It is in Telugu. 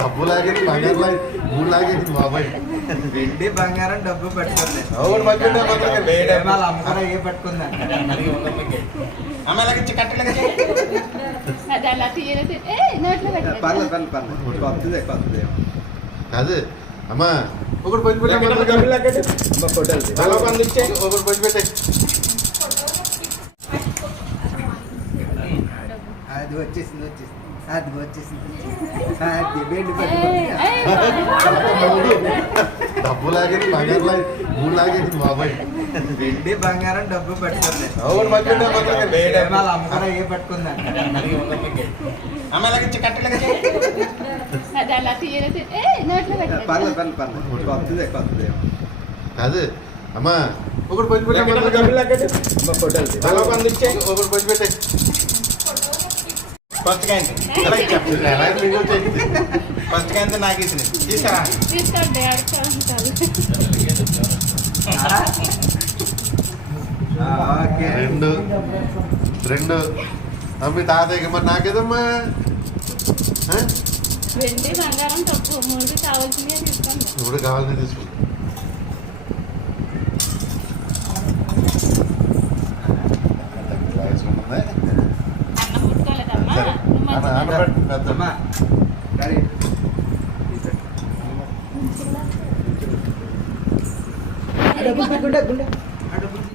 డబ్బు లాగేది బంగారం లాగే మూడు లాగేది బాబాయ్. వెండి బంగారం డబ్బు పట్టుకుంది. వాళ్ళ అమ్మగారు ఏ పట్టుకుందండి. పర్లేదు పర్లేదు పర్లేదు కొత్తదే కొత్తదే కాదు అమ్మా ఒకటి పచ్చి పెట్టే ఒకటి పచ్చి పెట్టే. అది వచ్చేసింది వచ్చేసింది అది వచ్చేసింది అది వెండి పట్టుకుంది. డబ్బు లాగేది బంగారం లాగే మూడు లాగేది బాబాయ్. వెండి బంగారం డబ్బు పట్టుకుంది. వాళ్ళ అమ్మగారు ఏ పట్టుకుందండి. పర్లేదు పర్లేదు పర్లేదు కొత్తదే కొత్తదే కాదు అమ్మా ఒకటి పచ్చి పెట్టే ఒకటి పచ్చి పెట్టే. ఫస్ట్ గా నాకు ఇచ్చింది తీసుకురా. ఓకే రెండు రెండు అమ్మి తాతయ్యకి మరి నాకేదమ్మా వెండి బంగారం తప్పు మూడు కావాల్సిందే తీసుకోండి. ఇప్పుడు కావాలని తీసుకుంటా. అన్నం ముట్టుకోలేదమ్మా అమ్మా డాడీ గుండె గుండె